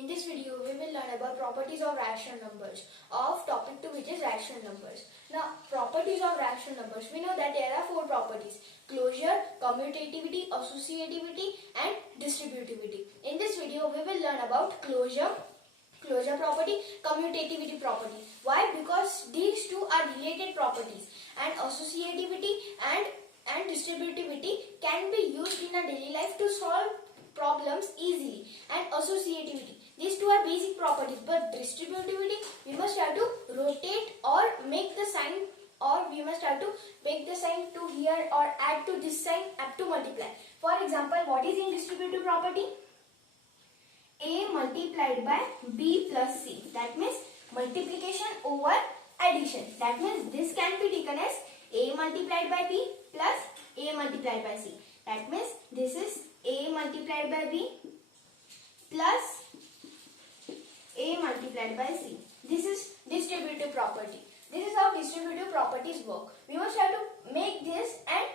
In this video, we will learn about properties of rational numbers, of topic 2, which is rational numbers. Now, properties of rational numbers. We know that there are 4 properties: closure, commutativity, associativity, and distributivity. In this video, we will learn about closure property, commutativity property. Why? Because these two are related properties, and associativity and distributivity can be used in a daily life to solve problems easily. And associativity, these two are basic properties, but distributivity, we must have to rotate or make the sign, or we must have to make the sign to here or add to this sign up to multiply. For example, what is in distributive property? A multiplied by B plus C. That means multiplication over addition. That means this can be taken as A multiplied by B plus A multiplied by C. That means this is A multiplied by B plus A multiplied by C. This is distributive property. This is how distributive properties work. We must have to make this and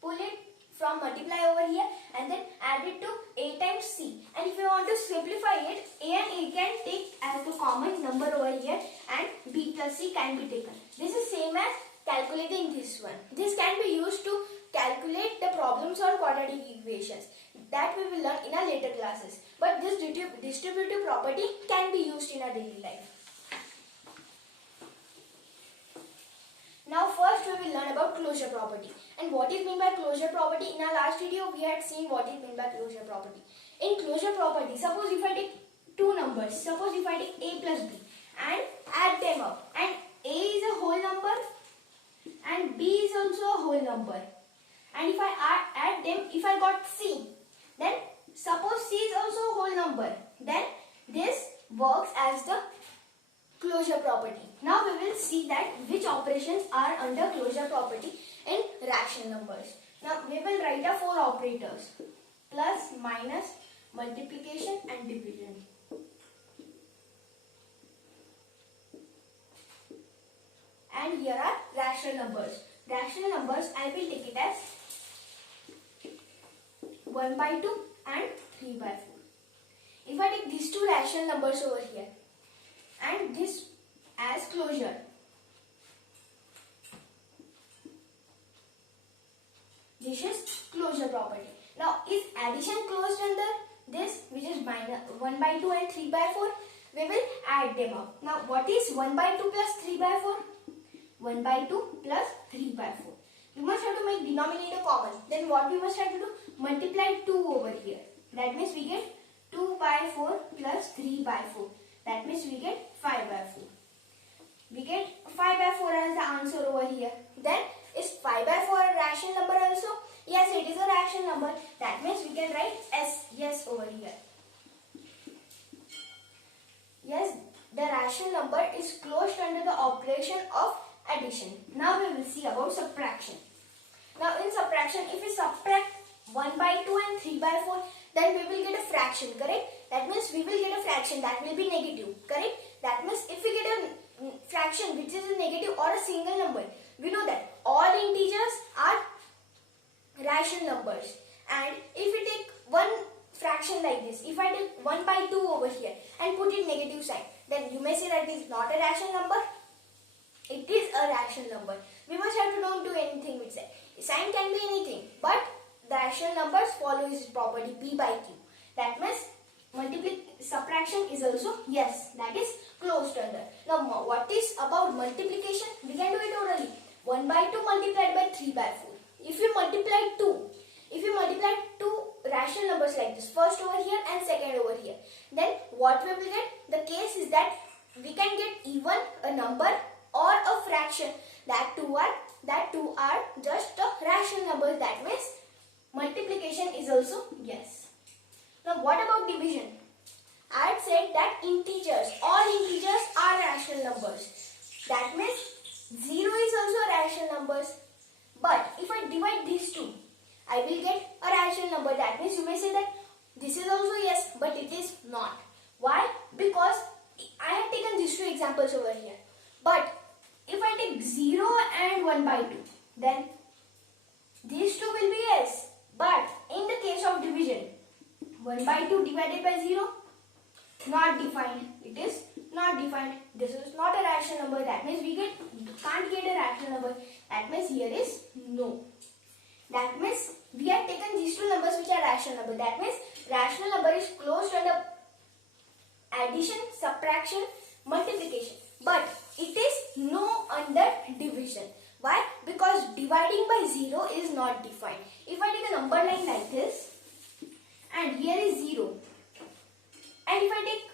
pull it from multiply over here and then add it to A times C. And if you want to simplify it, A and A can take as the common number over here and B plus C can be taken. This is same as calculating this one. This can be used to calculate the problems or quadratic equations. That we will learn in our later classes. But this distributive property can be used in our daily life. Now first we will learn about closure property. And what is meant by closure property? In our last video we had seen what is meant by closure property. In closure property, suppose if I take two numbers, suppose if I take A plus B and add them up, and A is a whole number and B is also a whole number, and if I add them, if I got C, then suppose C is also a whole number, then this works as the closure property. Now we will see that which operations are under closure property in rational numbers. Now we will write the 4 operators: plus, minus, multiplication and division. And here are rational numbers. Rational numbers, I will take it as 1 by 2 and 3 by 4. If I take these two rational numbers over here and this as closure, this is closure property. Now is addition closed under this, which is minus 1 by 2 and 3 by 4? We will add them up. Now what is 1 by 2 plus 3 by 4? 1 by 2 plus 3 by 4. We must have to make denominator common. Then what we must have to do? Multiply 2 over here. That means we get 2 by 4 plus 3 by 4. That means we get 5 by 4. We get 5 by 4 as the answer over here. Then is 5 by 4 a rational number also? Yes, it is a rational number. That means we can write yes over here. Yes, the rational number is closed under the operation of addition. Now we will see about subtraction. Now in subtraction, if we subtract 1 by 2 and 3 by 4, then we will get a fraction, correct? That means we will get a fraction that will be negative, correct? That means if we get a fraction which is a negative or a single number, we know that all integers are rational numbers. And if we take one fraction like this, if I take 1 by 2 over here and put it negative sign, then you may say that it is not a rational number. It is a rational number. We must have to don't do anything with sign. Sign can be anything, but the rational numbers follow its property P by Q. That means subtraction is also yes, that is closed under. Now what is about multiplication? We can do it orally. 1 by 2 multiplied by 3 by 4. If you multiply 2 rational numbers like this, first over here and second over here, then what we will get? The case is that we can get even a number or a fraction. That two are just the rational numbers. That means multiplication is also yes. Now what about division? I had said that all integers are rational numbers. That means 0 is also a rational numbers. But if I divide these two, I will get a rational number. That means you may say that this is also yes, but it is not. Why? Because I have taken these two examples over here. But if I take 0 and 1 by 2, then these two will be yes. But in the case of division, 1 by 2 divided by 0, not defined. It is not defined. This is not a rational number. That means we can't get a rational number. That means here is no. That means we have taken these two numbers which are rational number. That means rational number is closed under addition, subtraction, multiplication. But it is no under division. Why? Because dividing by 0 is not defined. If I take a number line like this and here is 0, and if I take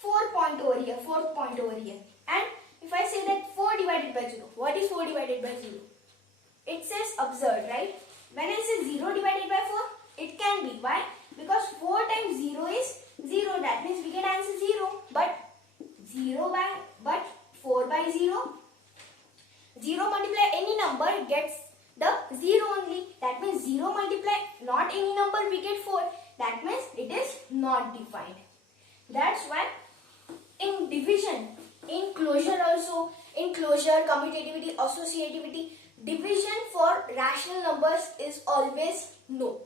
4 point over here, 4th point over here, and if I say that 4 divided by 0, what is 4 divided by 0? It says absurd, right? When I say 0 divided by 4, it can be. Why? Because 4 times 0 is 0. That means we get answer 0. But 4 by 0, 0 multiply any number gets the 0 only. That means 0 multiply not any number we get 4. That means it is not defined. That's why in division, in closure also, in closure, commutativity, associativity, division for rational numbers is always no.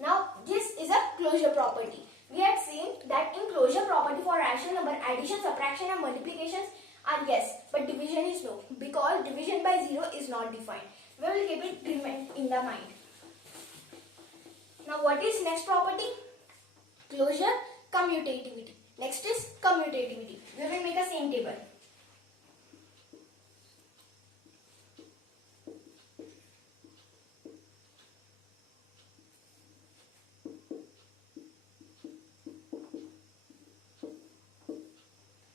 Now this is a closure property. We had seen that in closure property for rational number, addition, subtraction and multiplications are yes, but division is no, because division by 0 is not defined. We will keep it in the mind. Now what is next property? Closure, commutativity. Next is commutativity. We will make a same table.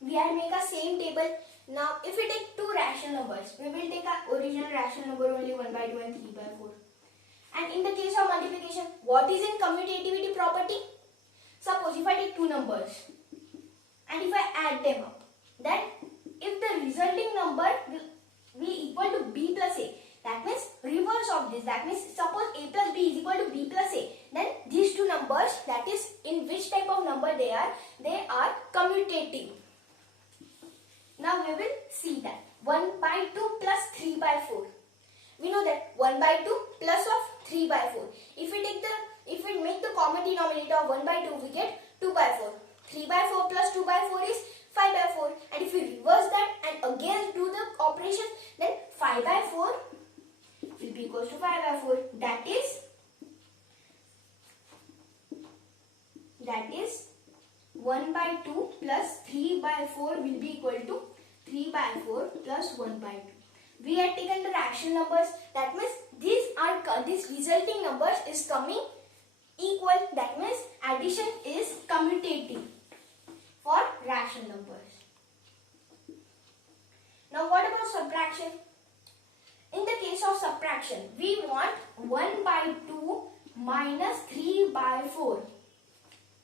We have make a same table. Now if we take two rational numbers, we will take our original rational number only 1 by 2 and 3 by 4. And in the case of multiplication, what is in commutativity property? Suppose if I take two numbers and if I add them up, then if the resulting number will be equal to b plus a, that means reverse of this. That means suppose a plus b is equal to b plus a, then these two numbers, that is in which type of number they are commutative. Now we will see that 1 by 2 plus 3 by 4. We know that 1 by 2 plus of 3 by 4. If we make the common denominator of 1 by 2, we get 2 by 4. 3 by 4 plus 2 by 4 is 5 by 4. And if we reverse that and again do the operation, then 5 by 4 will be equal to 5 by 4. That is 1 by 2 plus 3 by 4 will be equal to 3 by 4 plus 1 by 2. We had taken the rational numbers. That means these resulting numbers is coming equal. That means addition is commutative for rational numbers. Now what about subtraction? In the case of subtraction, we want 1 by 2 minus 3 by 4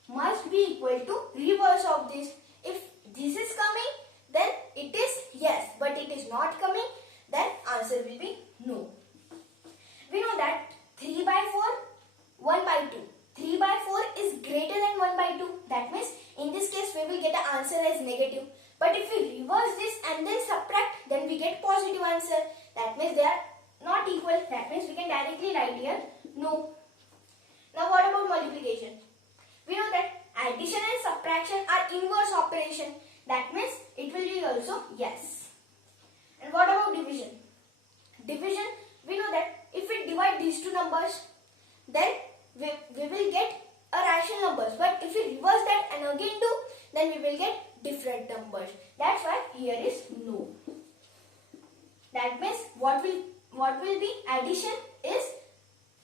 must be equal to reverse of this. If this is coming, then it is yes, but it is not coming, then answer will be no. We know that 3 by 4, 1 by 2. 3 by 4 is greater than 1 by 2. That means in this case we will get an answer as negative. But if we reverse this and then subtract, then we get positive answer. That means they are not equal. That means we can directly write here no. Now what about multiplication? We know that addition and subtraction are inverse operation. That means it will be also yes. And what about division? Division, we know that if we divide these two numbers, then we will get a rational numbers. But if we reverse that and again do, then we will get different numbers. That's why here is no. That means what will be addition is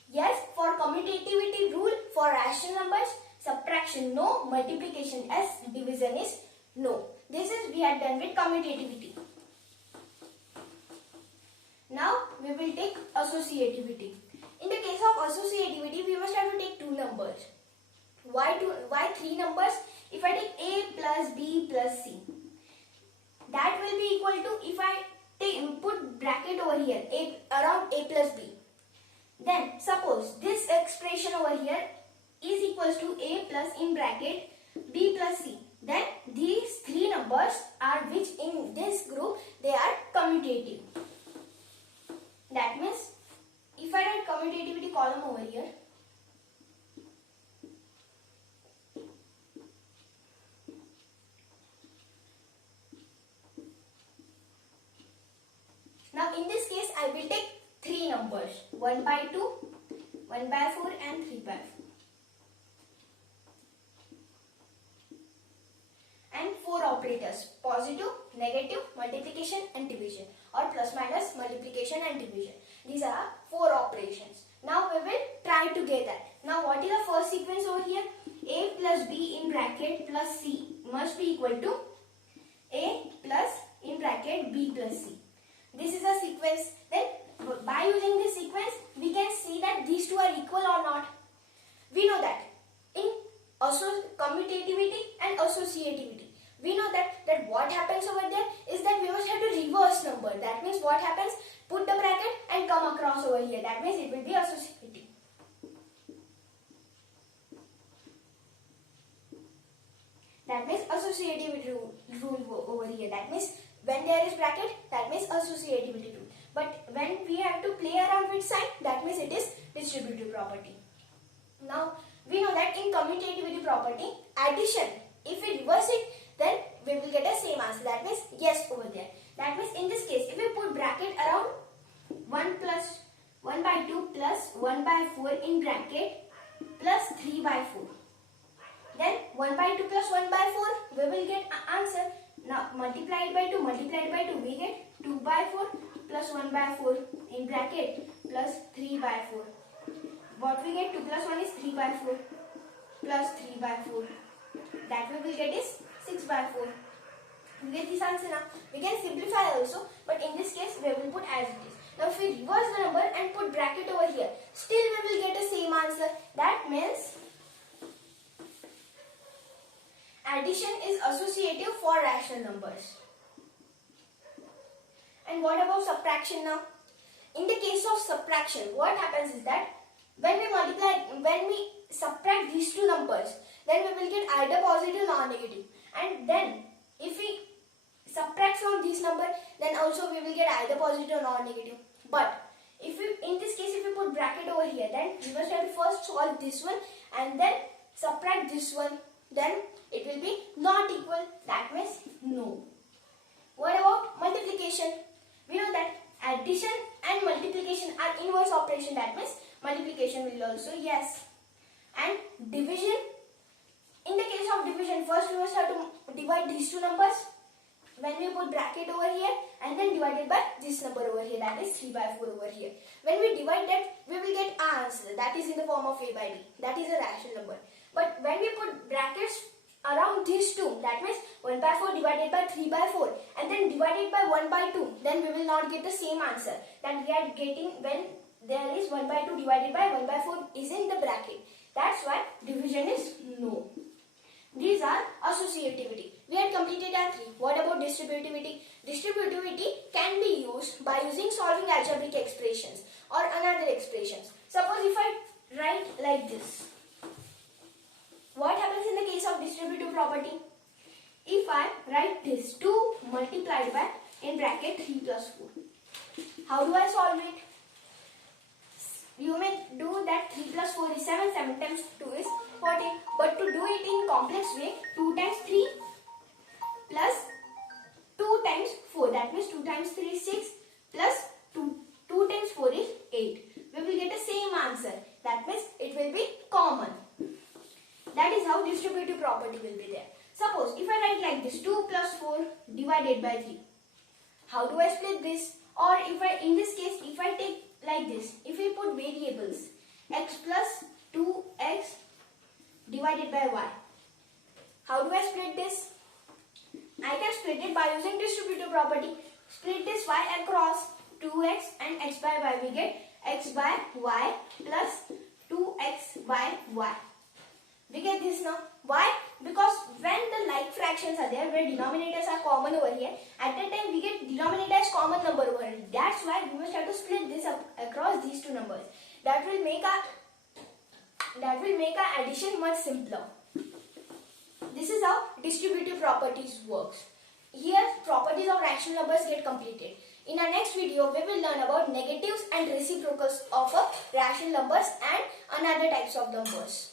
yes for commutativity rule for rational numbers, subtraction no, multiplication yes, division is no. This is we are done with commutativity. Now we will take associativity. In the case of associativity, we must have to take two numbers. Why three numbers? If I take a plus b plus c, that will be equal to, if I put bracket over here, around a plus b, then suppose this expression over here is equals to a plus in bracket b plus c. Then these three numbers are which in this group they are commutative. That means if I write commutativity column over here, I will take 3 numbers, 1 by 2, 1 by 4 and 3 by 4. And 4 operators, positive, negative, multiplication and division, or plus minus, multiplication and division. These are 4 operations. Now we will try to get that. Now what is the first sequence over here? A plus B in bracket plus C must be equal to A plus in bracket B plus C. This is a sequence. Then by using this sequence we can see that these two are equal or not. We know that in commutativity and associativity, we know that what happens over there is that we must have to reverse number. That means what happens? Put the bracket and come across over here. That means it will be associative. That means associativity rule over here. That means when there is bracket, that means associativity rule. But when we have to play around with sign, that means it is distributive property. Now we know that in commutativity property, addition, if we reverse it, then we will get the same answer. That means yes over there. That means in this case, if we put bracket around 1 by 2 plus 1 by 4 in bracket plus 3 by 4. Then 1 by 2 plus 1 by 4, we will get answer. Now multiplied by 2, we get 2 by 4 plus 1 by 4 in bracket plus 3 by 4. What we get? 2 plus 1 is 3 by 4 plus 3 by 4. That we will get is 6 by 4. We get this answer now. We can simplify also, but in this case we will put as it is. Now if we reverse the number and put bracket over here, still we will get the same answer. That means addition is associative for rational numbers. And what about subtraction now? In the case of subtraction, what happens is that when we subtract these two numbers, then we will get either positive or negative. And then if we subtract from this number, then also we will get either positive or negative. But if we, in this case, if we put bracket over here, then we must have to first solve this one and then subtract this one. Then it will be not equal. That means no. What about multiplication? We know that addition and multiplication are inverse operation. That means multiplication will also yes. And division, in the case of division, first we must have to divide these two numbers. When we put bracket over here and then divided by this number over here, that is 3 by 4 over here. When we divide that, we will get answer. That is in the form of a by b. That is a rational number. But when we put brackets around these two, that means 1 by 4 divided by 3 by 4 and then divided by 1 by 2, then we will not get the same answer that we are getting when there is 1 by 2 divided by 1 by 4 is in the bracket. That's why division is no. These are associativity. We had completed our 3. What about distributivity? Distributivity can be used by using solving algebraic expressions or another expressions. Suppose if I write like this. What happens in the case of distributive property? If I write this 2 multiplied by in bracket 3 plus 4. How do I solve it? You may do that 3 plus 4 is 7, 7 times 2 is 14. But to do it in complex way, 2 times 3 plus 2 times 4. That means 2 times 3 is 6 plus 2 times 4 is 8. We will get the same answer. That means it will be common. That is how distributive property will be there. Suppose if I write like this 2 plus 4 divided by 3. How do I split this? Or if I, in this case, if I take like this, if we put variables x plus 2x divided by y. How do I split this? I can split it by using distributive property. Split this y across 2x and x by y. We get x by y plus 2x by y. We get this now. Why? Because when the like fractions are there, where denominators are common over here, at that time we get denominator as common number over here. That's why we must have to split this up across these two numbers. That will make our addition much simpler. This is how distributive properties works. Here properties of rational numbers get completed. In our next video, we will learn about negatives and reciprocals of rational numbers and another types of numbers.